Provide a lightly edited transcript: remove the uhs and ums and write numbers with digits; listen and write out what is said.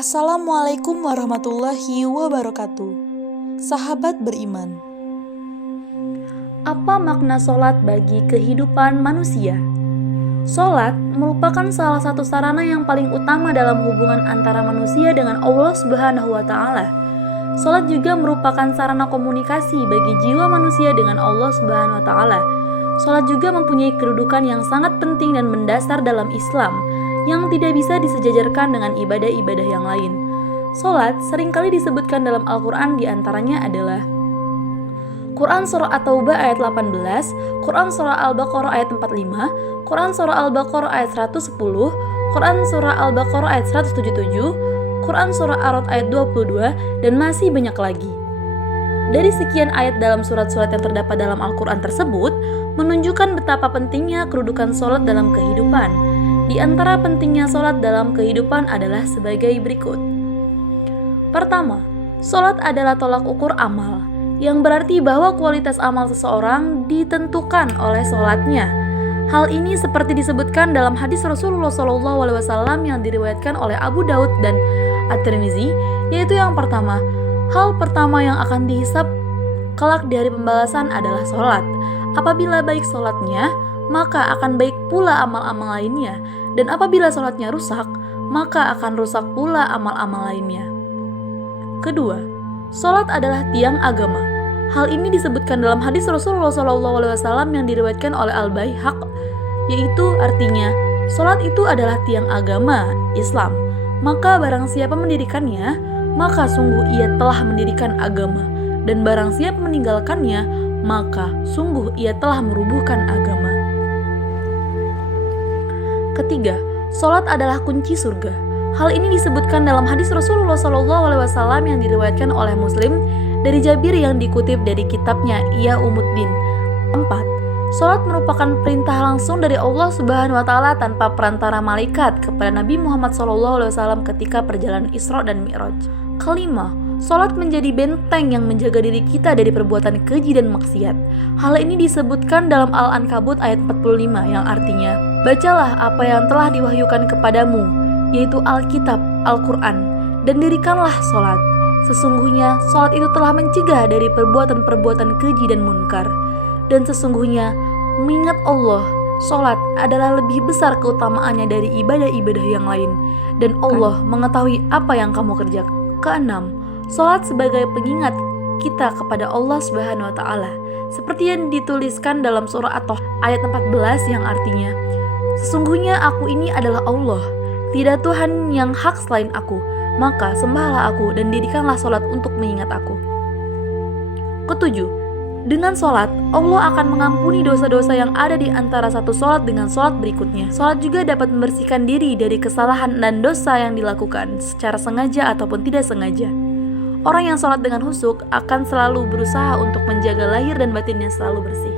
Assalamualaikum warahmatullahi wabarakatuh. Sahabat beriman, apa makna sholat bagi kehidupan manusia? Sholat merupakan salah satu sarana yang paling utama dalam hubungan antara manusia dengan Allah Subhanahu wa Ta'ala. Sholat juga merupakan sarana komunikasi bagi jiwa manusia dengan Allah Subhanahu wa Ta'ala. Sholat juga mempunyai kedudukan yang sangat penting dan mendasar dalam Islam, yang tidak bisa disejajarkan dengan ibadah-ibadah yang lain. Sholat seringkali disebutkan dalam Al-Quran, diantaranya adalah Quran Surah At-Taubah ayat 18, Quran Surah Al-Baqarah ayat 45, Quran Surah Al-Baqarah ayat 110, Quran Surah Al-Baqarah ayat 177, Quran Surah Ar-Ra'd ayat 22, dan masih banyak lagi. Dari sekian ayat dalam surat-surat yang terdapat dalam Al-Quran tersebut, menunjukkan betapa pentingnya kedudukan sholat dalam kehidupan. Di antara pentingnya sholat dalam kehidupan adalah sebagai berikut. Pertama, sholat adalah tolak ukur amal, yang berarti bahwa kualitas amal seseorang ditentukan oleh sholatnya. Hal ini seperti disebutkan dalam hadis Rasulullah SAW yang diriwayatkan oleh Abu Daud dan At-Tirmizi, yaitu yang pertama, hal pertama yang akan dihisab kelak dari pembalasan adalah sholat. Apabila baik sholatnya, maka akan baik pula amal-amal lainnya, dan apabila sholatnya rusak, maka akan rusak pula amal-amal lainnya. Kedua, sholat adalah tiang agama. Hal ini disebutkan dalam hadis Rasulullah SAW yang diriwayatkan oleh Al-Baihaq, yaitu artinya, sholat itu adalah tiang agama Islam. Maka barang siapa mendirikannya, maka sungguh ia telah mendirikan agama, dan barang siapa meninggalkannya, maka sungguh ia telah merubuhkan agama. Ketiga, sholat adalah kunci surga. Hal ini disebutkan dalam hadis Rasulullah SAW yang diriwayatkan oleh Muslim dari Jabir yang dikutip dari kitabnya Ihya Ulumuddin. 4. Sholat merupakan perintah langsung dari Allah Subhanahu wa Ta'ala tanpa perantara malaikat kepada Nabi Muhammad SAW ketika perjalanan Isra dan Mi'raj. Kelima, sholat menjadi benteng yang menjaga diri kita dari perbuatan keji dan maksiat. Hal ini disebutkan dalam Al-Ankabut ayat 45 yang artinya, bacalah apa yang telah diwahyukan kepadamu, yaitu Alkitab, Al-Quran, dan dirikanlah sholat. Sesungguhnya sholat itu telah mencegah dari perbuatan-perbuatan keji dan munkar. Dan sesungguhnya mengingat Allah, sholat adalah lebih besar keutamaannya dari ibadah-ibadah yang lain, dan Allah mengetahui apa yang kamu kerjakan. Keenam, sholat sebagai pengingat kita kepada Allah Subhanahu wa Ta'ala, seperti yang dituliskan dalam surah At-Taha ayat 14 yang artinya, sesungguhnya aku ini adalah Allah, tidak Tuhan yang hak selain aku, maka sembahlah aku dan dirikanlah sholat untuk mengingat aku. Ketujuh, dengan sholat, Allah akan mengampuni dosa-dosa yang ada di antara satu sholat dengan sholat berikutnya. Sholat juga dapat membersihkan diri dari kesalahan dan dosa yang dilakukan secara sengaja ataupun tidak sengaja. Orang yang sholat dengan khusyuk akan selalu berusaha untuk menjaga lahir dan batinnya selalu bersih.